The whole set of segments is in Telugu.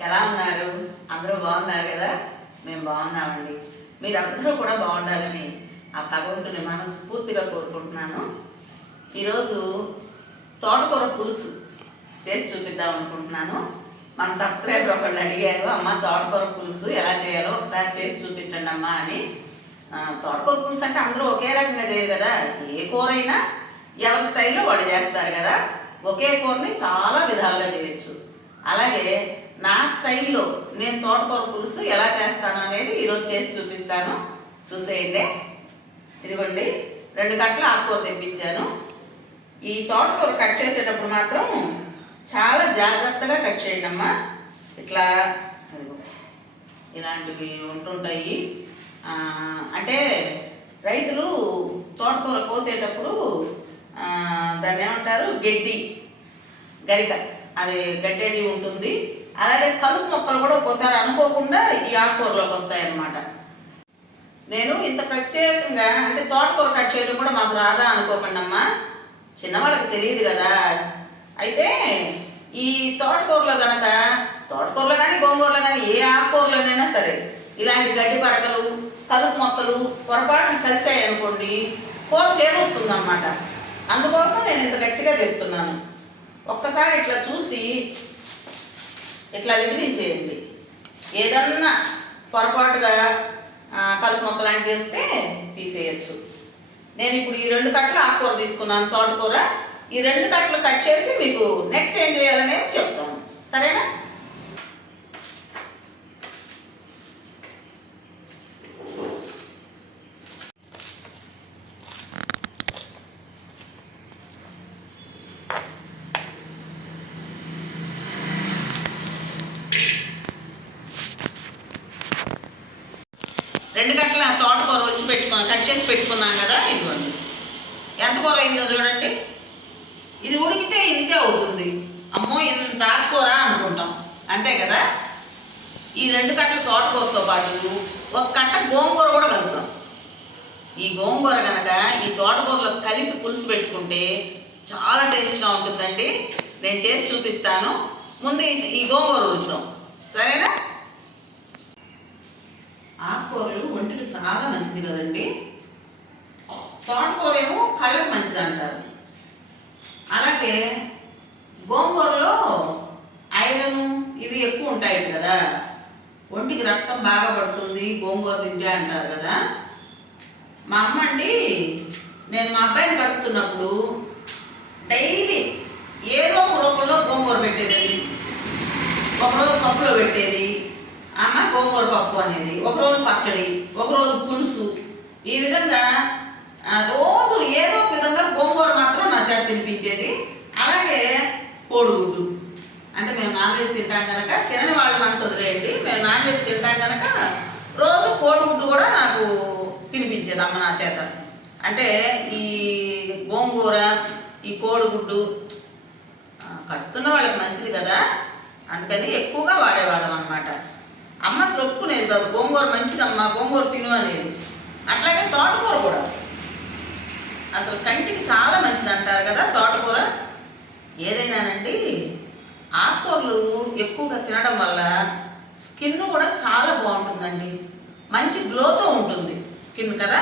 ఎలా ఉన్నారు? అందరూ బాగున్నారు కదా? మేము బాగున్నామండి. మీరందరూ కూడా బాగుండాలని ఆ భగవంతుని మనస్ఫూర్తిగా కోరుకుంటున్నాను. ఈరోజు తోటకూర పులుసు చేసి చూపిద్దాం అనుకుంటున్నాను. మన సబ్స్క్రైబర్ ఒకళ్ళు అడిగారు అమ్మ తోటకూర పులుసు ఎలా చేయాలో ఒకసారి చేసి చూపించండి అమ్మా అని. తోటకూర పులుసు అంటే అందరూ ఒకే రకంగా చేయరు కదా? ఏ కూర అయినా ఎవరి స్టైల్లో వాళ్ళు చేస్తారు కదా? ఒకే కూరని చాలా విధాలుగా చేయొచ్చు. అలాగే నా స్టైల్లో నేను తోటకూర పులుసు ఎలా చేస్తాను అనేది ఈరోజు చేసి చూపిస్తాను. చూసేయండి. ఇదిగోండి రెండు కట్టల ఆకుకూర తెప్పించాను. ఈ తోటకూర కట్ చేసేటప్పుడు మాత్రం చాలా జాగ్రత్తగా కట్ చేయండి అమ్మా. ఇట్లా ఇలాంటివి ఉంటుంటాయి. అంటే రైతులు తోటకూర కోసేటప్పుడు దాన్ని ఏమంటారు? గడ్డి గరిక. అది గడ్డేది ఉంటుంది. అలాగే కలుపు మొక్కలు కూడా ఒక్కోసారి అనుకోకుండా ఈ ఆకుకూరలోకి వస్తాయన్నమాట. నేను ఇంత ప్రత్యేకంగా అంటే తోటకూర కట్ చేయడం కూడా మాకు రాదా అనుకోకుండా అమ్మా చిన్నవాళ్ళకి తెలియదు కదా. అయితే ఈ తోటకూరలో కనుక తోటకూరలో కానీ గోంగూరలో కానీ ఏ ఆకుకూరలోనైనా సరే ఇలాంటి గడ్డి పరకలు కలుపు మొక్కలు పొరపాటును కలిసాయి అనుకోండి కూర చేదొస్తుంది అన్నమాట అందుకోసం నేను ఇంత గట్టిగా చెప్తున్నాను. ఒక్కసారి ఇట్లా చూసి ఇట్లా విదిలించేయండి ఏదన్నా పొరపాటుగా కలుపు మొక్క లాంటివి చేస్తే తీసేయచ్చు. నేను ఇప్పుడు ఈ రెండు కట్టలు ఆకుకూర తీసుకున్నాను తోటకూర. ఈ రెండు కట్టలు కట్ చేసి మీకు నెక్స్ట్ ఏం చేయాలనేది చెప్తాను. సరేనా రెండు గంటల తోటకూర వచ్చి పెట్టుకున్నా కట్ చేసి పెట్టుకున్నాం కదా ఇదిగోండి. ఎంత కూర అయిందో చూడండి. ఇది ఉడికితే ఇంతే అవుతుంది. అమ్మో ఇంత ఆకుకూర అనుకుంటాం. అంతే కదా? ఈ రెండు కట్టలు తోటకూరతో పాటు ఒక కట్ట గోంగూర కూడా కలుపుతాం ఈ గోంగూర కనుక ఈ తోటకూరలో కలిపి పులుసు పెట్టుకుంటే చాలా టేస్ట్గా ఉంటుందండి. నేను చేసి చూపిస్తాను. ముందు ఈ- ఈ గోంగూర ఉడుకుతాం సరేనా? ఆకుకూరలు చాలా మంచిది కదండి. తోటకూర ఏమో మంచిది అంటారు. అలాగే గోంగూరలో ఐరన్ ఇవి ఎక్కువ ఉంటాయి కదా. ఒంటికి రక్తం బాగా పడుతుంది గోంగూర తింటే అంటారు కదా. మా అమ్మ అండి నేను మా అబ్బాయిని కడుపుతున్నప్పుడు డైలీ ఏదో ఒక రూపంలో గోంగూర పెట్టేది. ఒకరోజు పప్పులో పెట్టేది. అమ్మ గోంగూర పప్పు అనేది ఒకరోజు పచ్చడి ఒకరోజు పులుసు. ఈ విధంగా రోజు ఏదో ఒక విధంగా గోంగూర మాత్రం నా చేత తినిపించేది. అలాగే కోడిగుడ్డు. అంటే మేము నాన్ వెజ్ తింటాం కనుక తినని వాళ్ళ సంగతి వదిలేయండి. మేము నాన్ వెజ్ తింటాం కనుక రోజు కోడిగుడ్డు కూడా నాకు తినిపించేది అమ్మ నా చేత. అంటే ఈ గోంగూర ఈ కోడిగుడ్డు కడుతున్న వాళ్ళకి మంచిది కదా. అందుకని ఎక్కువగా వాడేవాళ్ళం అనమాట అమ్మ అసలు ఒప్పుకునేది కాదు. గోంగూర మంచిదమ్మా గోంగూర తిను అనేది. అట్లాగే తోటకూర కూడా. అసలు కంటికి చాలా మంచిది అంటారు కదా తోటకూర. ఏదైనానండి ఆకుకూరలు ఎక్కువగా తినడం వల్ల స్కిన్ కూడా చాలా బాగుంటుందండి. మంచి గ్లోతో ఉంటుంది స్కిన్ కదా.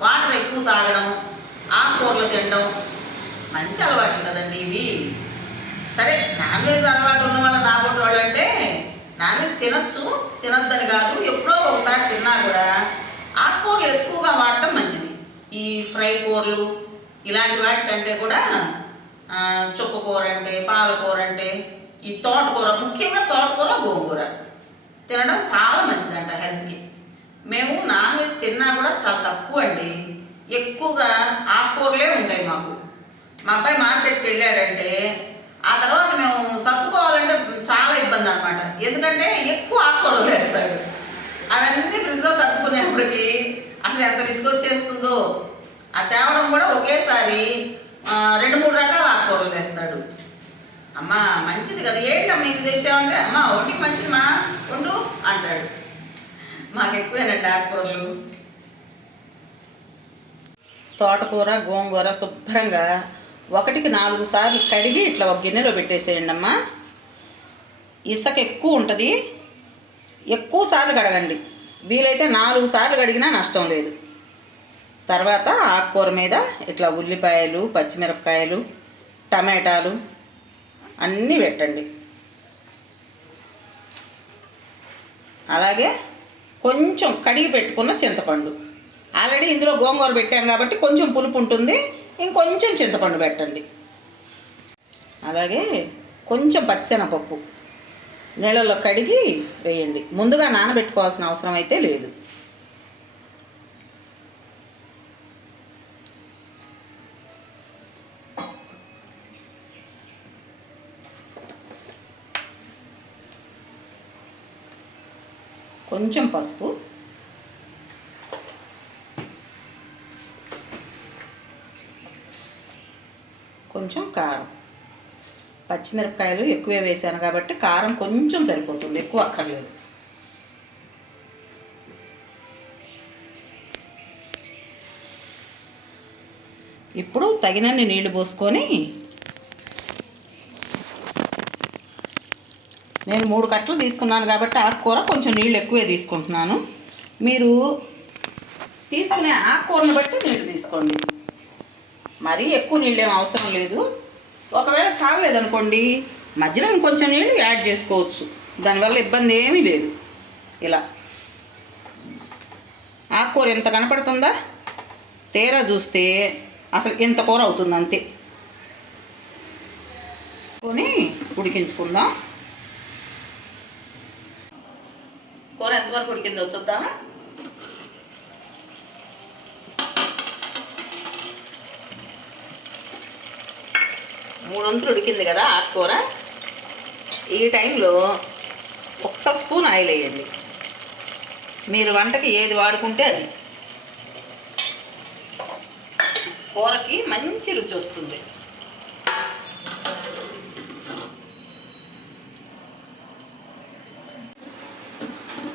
వాటర్ ఎక్కువ తాగడం ఆకుకూరలు తినడం మంచి అలవాట్లు కదండి ఇవి. సరే నాన్ వెజ్ అలవాటు ఉన్న వాళ్ళ నాబోటి వాళ్ళు అంటే నాన్ వెజ్ తినచ్చు తినద్దని కాదు ఎప్పుడో ఒకసారి తిన్నా కూడా ఆకుకూరలు ఎక్కువగా వాడటం మంచిది. ఈ ఫ్రై కూరలు ఇలాంటి వాటికంటే కూడా చుక్కకూర చుక్క కూర అంటే పాలకూర అంటే ఈ తోటకూర ముఖ్యంగా తోటకూర గోంగూర తినడం చాలా మంచిదంట హెల్త్కి. మేము నాన్ వెజ్ తిన్నా కూడా చాలా తక్కువ అండి. ఎక్కువగా ఆకుకూరలే ఉంటాయి మాకు. మా అబ్బాయి మార్కెట్కి వెళ్ళాడంటే ఆ తర్వాత మేము సర్దుకోవాలంటే చాలా ఇబ్బంది అనమాట ఎందుకంటే ఎక్కువ ఆకుకూరలు వేస్తాడు అవన్నీ ఫ్రిడ్జ్లో సర్దుకునేప్పటికి అసలు ఎంత విసుకొచ్చేస్తుందో ఆ తేవడం కూడా ఒకేసారి రెండు మూడు రకాల ఆకుకూరలు తెస్తాడు అమ్మా మంచిది కదా. ఏంటమ్మా ఇది తెచ్చావంటే అమ్మా ఒంటికి మంచిది మా వండు అంటాడు. మాకు ఎక్కువేనండి ఆకుకూరలు. తోటకూర గోంగూర శుభ్రంగా ఒకటికి నాలుగు సార్లు కడిగి ఇట్లా ఒక గిన్నెలో పెట్టేసేయండి అమ్మా. ఇసుక ఎక్కువ ఉంటుంది. ఎక్కువ సార్లు కడగండి. వీలైతే నాలుగు సార్లు కడిగినా నష్టం లేదు. తర్వాత ఆకుకూర మీద ఇట్లా ఉల్లిపాయలు పచ్చిమిరపకాయలు టమాటాలు అన్నీ పెట్టండి. అలాగే కొంచెం కడిగి పెట్టుకున్న చింతపండు. ఆల్రెడీ ఇందులో గోంగూర పెట్టాం కాబట్టి కొంచెం పులుపు ఉంటుంది. ఇంకొంచెం చింతపండు పెట్టండి. అలాగే కొంచెం పచ్చిశనగపప్పు నీళ్ళలో కడిగి వేయండి. ముందుగా నానబెట్టుకోవాల్సిన అవసరం అయితే లేదు. కొంచెం పసుపు కొంచెం కారం. పచ్చిమిరపకాయలు ఎక్కువే వేసాను కాబట్టి కారం కొంచెం సరిపోతుంది ఎక్కువ అక్కర్లేదు. ఇప్పుడు తగినన్ని నీళ్ళు పోసుకొని నేను మూడు కట్టలు తీసుకున్నాను కాబట్టి ఆకుకూర కొంచెం నీళ్ళు ఎక్కువే తీసుకుంటున్నాను. మీరు తీసుకునే ఆకుకూరను బట్టి నీళ్ళు తీసుకోండి. మరీ ఎక్కువ నీళ్ళు ఏం అవసరం లేదు. ఒకవేళ చాలలేదనుకోండి మధ్యలో ఇంకొంచెం నీళ్ళు యాడ్ చేసుకోవచ్చు. దానివల్ల ఇబ్బంది ఏమీ లేదు. ఇలా. ఆకుకూర ఎంత కనపడుతుందా? తీరా చూస్తే అసలు ఇంత కూర అవుతుంది అంతే. కొని ఉడికించుకుందాం. కూర ఎంతవరకు ఉడికిందో చూద్దామా? మూడు వంతులు ఉడికింది కదా ఆకుకూర ఈ టైంలో ఒక్క స్పూన్ ఆయిల్ వేయండి. మీరు వంటకి ఏది వాడుకుంటే అది. కూరకి మంచి రుచి వస్తుంది.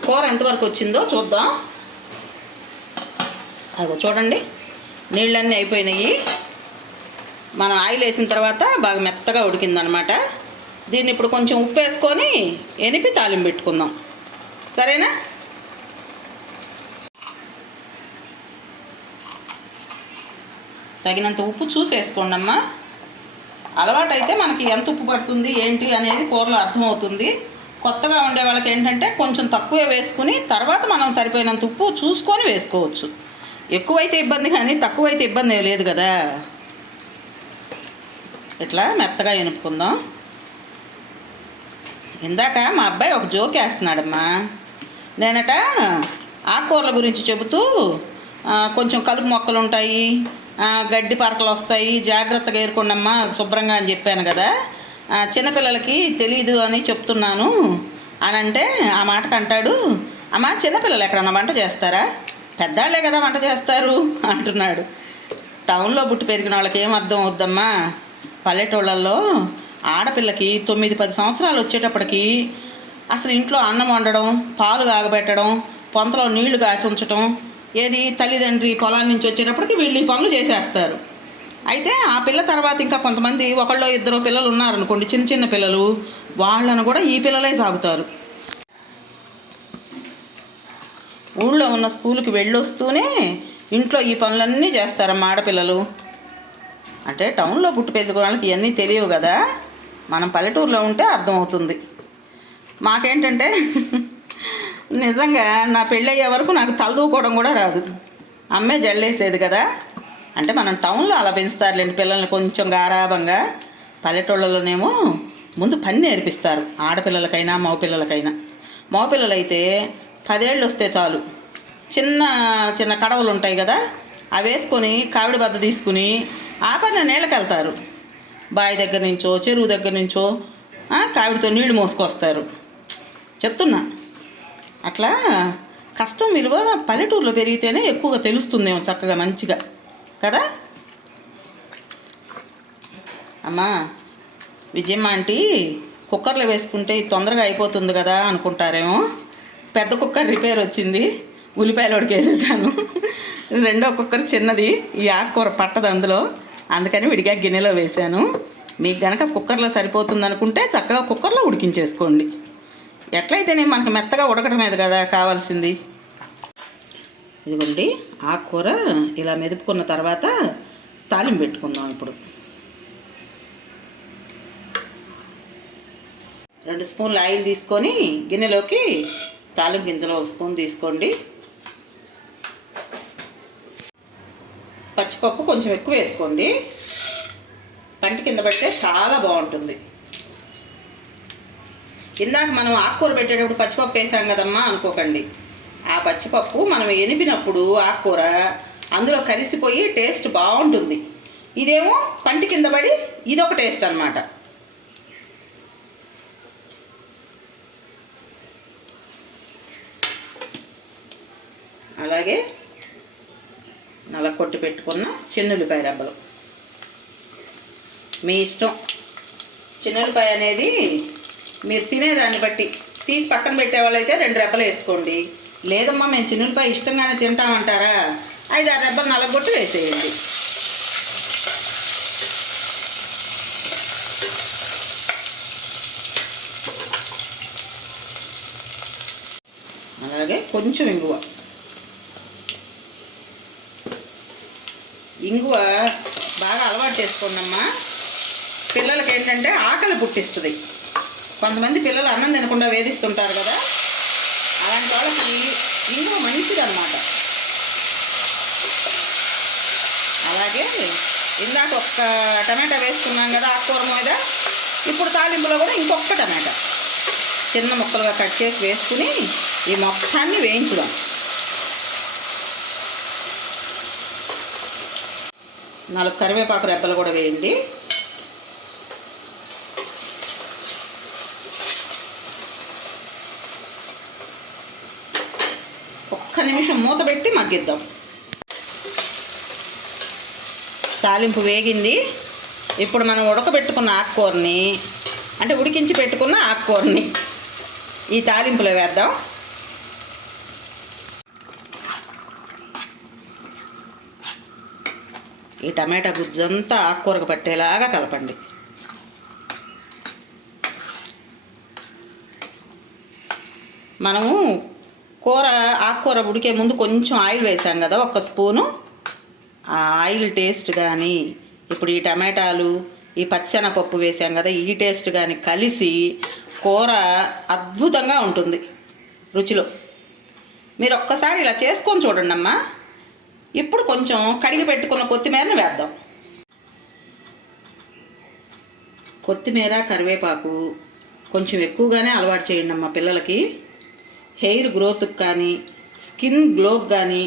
కూర ఎంతవరకు వచ్చిందో చూద్దాం. అదిగో చూడండి. నీళ్ళన్నీ అయిపోయినాయి. మనం ఆయిల్ వేసిన తర్వాత బాగా మెత్తగా ఉడికిందనమాట. దీన్ని ఇప్పుడు కొంచెం ఉప్పు వేసుకొని ఎనిపి తాలింపు పెట్టుకుందాం. సరేనా? తగినంత ఉప్పు చూసి వేసుకోండి అమ్మా అలవాటైతే మనకి ఎంత ఉప్పు పడుతుంది ఏంటి అనేది కూరలో అర్థమవుతుంది. కొత్తగా ఉండే వాళ్ళకి ఏంటంటే కొంచెం తక్కువే వేసుకుని తర్వాత మనం సరిపోయినంత ఉప్పు చూసుకొని వేసుకోవచ్చు. ఎక్కువైతే ఇబ్బంది కానీ తక్కువైతే ఇబ్బంది లేదు కదా. ఇట్లా మెత్తగా ఎనుపుకుందాం. ఇందాక మా అబ్బాయి ఒక జోక్ వేస్తున్నాడమ్మా. నేనట ఆకుకూరల గురించి చెబుతూ కొంచెం కలుపు మొక్కలు ఉంటాయి గడ్డి పరకలు వస్తాయి జాగ్రత్తగా ఏరుకోండమ్మా శుభ్రంగా అని చెప్పాను కదా. చిన్నపిల్లలకి తెలీదు అని చెప్తున్నాను. అని అంటే ఆ మాటకు అంటాడు అమ్మా చిన్నపిల్లలు ఎక్కడన్నా వంట చేస్తారా? పెద్దాళ్ళే కదా వంట చేస్తారు అంటున్నాడు. టౌన్లో పుట్టి పెరిగిన వాళ్ళకి ఏం అర్థం అవుద్దమ్మా? పల్లెటూళ్ళల్లో ఆడపిల్లకి తొమ్మిది పది సంవత్సరాలు వచ్చేటప్పటికి అసలు ఇంట్లో అన్నం వండడం పాలు కాగబెట్టడం పొంతలో నీళ్ళు కాచి ఉంచడం ఏది తల్లిదండ్రి పొలాల నుంచి వచ్చేటప్పటికి వీళ్ళు ఈ పనులు చేసేస్తారు. అయితే ఆ పిల్ల తర్వాత ఇంకా కొంతమంది ఒకళ్ళో ఇద్దరు పిల్లలు ఉన్నారనుకోండి చిన్న చిన్న పిల్లలు వాళ్ళను కూడా ఈ పిల్లలే సాగుతారు. ఊళ్ళో ఉన్న స్కూల్కి వెళ్ళొస్తూనే ఇంట్లో ఈ పనులన్నీ చేస్తారమ్మ ఆడపిల్లలు. అంటే టౌన్లో పుట్టి పెట్టుకోవడానికి ఇవన్నీ తెలియవు కదా. మనం పల్లెటూరులో ఉంటే అర్థమవుతుంది. మాకేంటంటే నిజంగా నా పెళ్ళయ్యే వరకు నాకు తలదూకోవడం కూడా రాదు. అమ్మే జల్లేసేది కదా. అంటే మనం టౌన్లో అలా పెంచుతారులేండి పిల్లల్ని కొంచెం గారాభంగా. పల్లెటూళ్ళలోనేమో ముందు పని నేర్పిస్తారు ఆడపిల్లలకైనా మగపిల్లలకైనా. మగపిల్లలైతే పదేళ్ళు వస్తే చాలు. చిన్న చిన్న కడవలు ఉంటాయి కదా అవి వేసుకొని కావిడి బద్ద తీసుకుని ఆ పైన బావి దగ్గర నుంచో చెరువు దగ్గర నుంచో కావిడితో నీళ్ళు మోసుకొస్తారు. చెప్తున్నా. అట్లా కష్టం విలువ పల్లెటూరులో పెరిగితేనే ఎక్కువగా తెలుస్తుందేమో చక్కగా మంచిగా. కదా? అమ్మా విజయమ్మ ఆంటీ కుక్కర్లో వేసుకుంటే తొందరగా అయిపోతుంది కదా అనుకుంటారేమో. పెద్ద కుక్కర్ రిపేర్ వచ్చింది. ఉల్లిపాయలు వేసేసాను రెండో కుక్కర్ చిన్నది. ఈ ఆకుకూర పట్టదు అందులో. అందుకని విడిగా గిన్నెలో వేశాను. మీకు కనుక కుక్కర్లో సరిపోతుంది అనుకుంటే చక్కగా కుక్కర్లో ఉడికించేసుకోండి. ఎట్లయితేనే మనకి మెత్తగా ఉడకటమేది కదా కావాల్సింది. ఇదిగోండి ఆకుకూర ఇలా మెదుపుకున్న తర్వాత తాలింపు పెట్టుకుందాం ఇప్పుడు. రెండు స్పూన్లు ఆయిల్ తీసుకొని గిన్నెలోకి తాలింపు గింజలు ఒక స్పూన్ తీసుకోండి. పచ్చిపప్పు కొంచెం ఎక్కువ వేసుకోండి. పంట కింద పడితే చాలా బాగుంటుంది. ఇందాక మనం ఆకుకూర పెట్టేటప్పుడు పచ్చిపప్పు వేసాం కదమ్మా అనుకోకండి. ఆ పచ్చిపప్పు మనం ఎనిపినప్పుడు ఆకుకూర అందులో కలిసిపోయి టేస్ట్ బాగుంటుంది. ఇదేమో పంటి కింద పడి ఇదొక టేస్ట్ అనమాట అలాగే కొట్టి పెట్టుకున్న చిన్నులపాయ రెబ్బలు. మీ ఇష్టం. చిన్నులపాయ అనేది మీరు తినేదాన్ని బట్టి తీసి పక్కన పెట్టేవాళ్ళైతే రెండు రెబ్బలు వేసుకోండి. లేదమ్మా మేము చిన్నులపాయ ఇష్టంగానే తింటామంటారా? ఐదు ఆరు రెబ్బలు నలగొట్టి వేసేయండి. అలాగే కొంచెం ఇంగువ. ఇంగువ బాగా అలవాటు చేసుకోండమ్మా. పిల్లలకి ఏంటంటే ఆకలి పుట్టిస్తుంది. కొంతమంది పిల్లలు అన్నం తినకుండా వేధిస్తుంటారు కదా. అలాంటి వాళ్ళకి ఇంగువ మంచిది అనమాట అలాగే ఇందాక ఒక్క టమాటా వేసుకున్నాం కదా ఆకుకూర మీద. ఇప్పుడు తాలింపులో కూడా ఇంకొక టమాటా. చిన్న ముక్కలుగా కట్ చేసి వేసుకుని ఈ మొత్తాన్ని వేయించుదాం. నాలుగు కరివేపాకు రెబ్బలు కూడా వేయండి. ఒక్క నిమిషం మూత పెట్టి మగ్గిద్దాం. తాలింపు వేగింది. ఇప్పుడు మనం ఉడకబెట్టుకున్న ఆకుకూరని అంటే ఉడికించి పెట్టుకున్న ఆకుకూరని ఈ తాలింపులో వేద్దాం. ఈ టమాటా గుజ్జంతా ఆకుకూరకు పట్టేలాగా కలపండి. మనము కూర ఆకుకూర ఉడికే ముందు కొంచెం ఆయిల్ వేసాం కదా ఒక స్పూను. ఆ ఆయిల్ టేస్ట్ కానీ ఇప్పుడు ఈ టమాటాలు ఈ పచ్చెనపప్పు వేసాం కదా ఈ టేస్ట్ కానీ కలిసి కూర అద్భుతంగా ఉంటుంది రుచిలో. మీరు ఒక్కసారి ఇలా చేసుకొని చూడండి అమ్మా ఇప్పుడు కొంచెం కడిగి పెట్టుకున్న కొత్తిమీరను వేద్దాం. కొత్తిమీర కరివేపాకు కొంచెం ఎక్కువగానే అలవాటు చేయండి అమ్మా పిల్లలకి. హెయిర్ గ్రోత్కి కానీ స్కిన్ గ్లోకి కానీ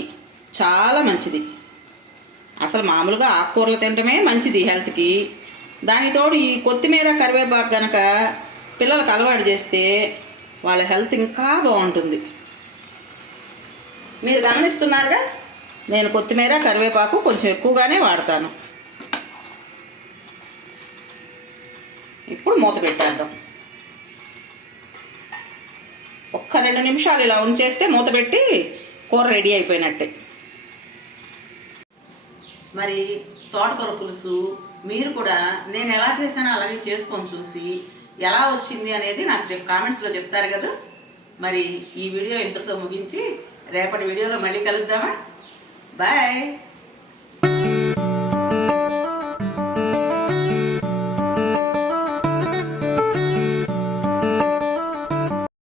చాలా మంచిది. అసలు మామూలుగా ఆకుకూరలు తినడమే మంచిది హెల్త్కి. దానికి తోడు ఈ కొత్తిమీర కరివేపాకు కనుక పిల్లలకు అలవాటు చేస్తే వాళ్ళ హెల్త్ ఇంకా బాగుంటుంది. మీరు గమనిస్తున్నారుగా? నేను కొత్తిమీర కరివేపాకు కొంచెం ఎక్కువగానే వాడతాను. ఇప్పుడు మూత పెట్టేద్దాం. ఒక్క రెండు నిమిషాలు ఇలా ఉంచేస్తే మూత పెట్టి కూర రెడీ అయిపోయినట్టే. మరి తోటకూర పులుసు మీరు కూడా నేను ఎలా చేశానో అలాగే చేసుకొని చూసి ఎలా వచ్చింది అనేది నాకు రేపు కామెంట్స్లో చెప్తారు కదా. మరి ఈ వీడియో ఇంతటితో ముగించి రేపటి వీడియోలో మళ్ళీ కలుద్దామా? Bye.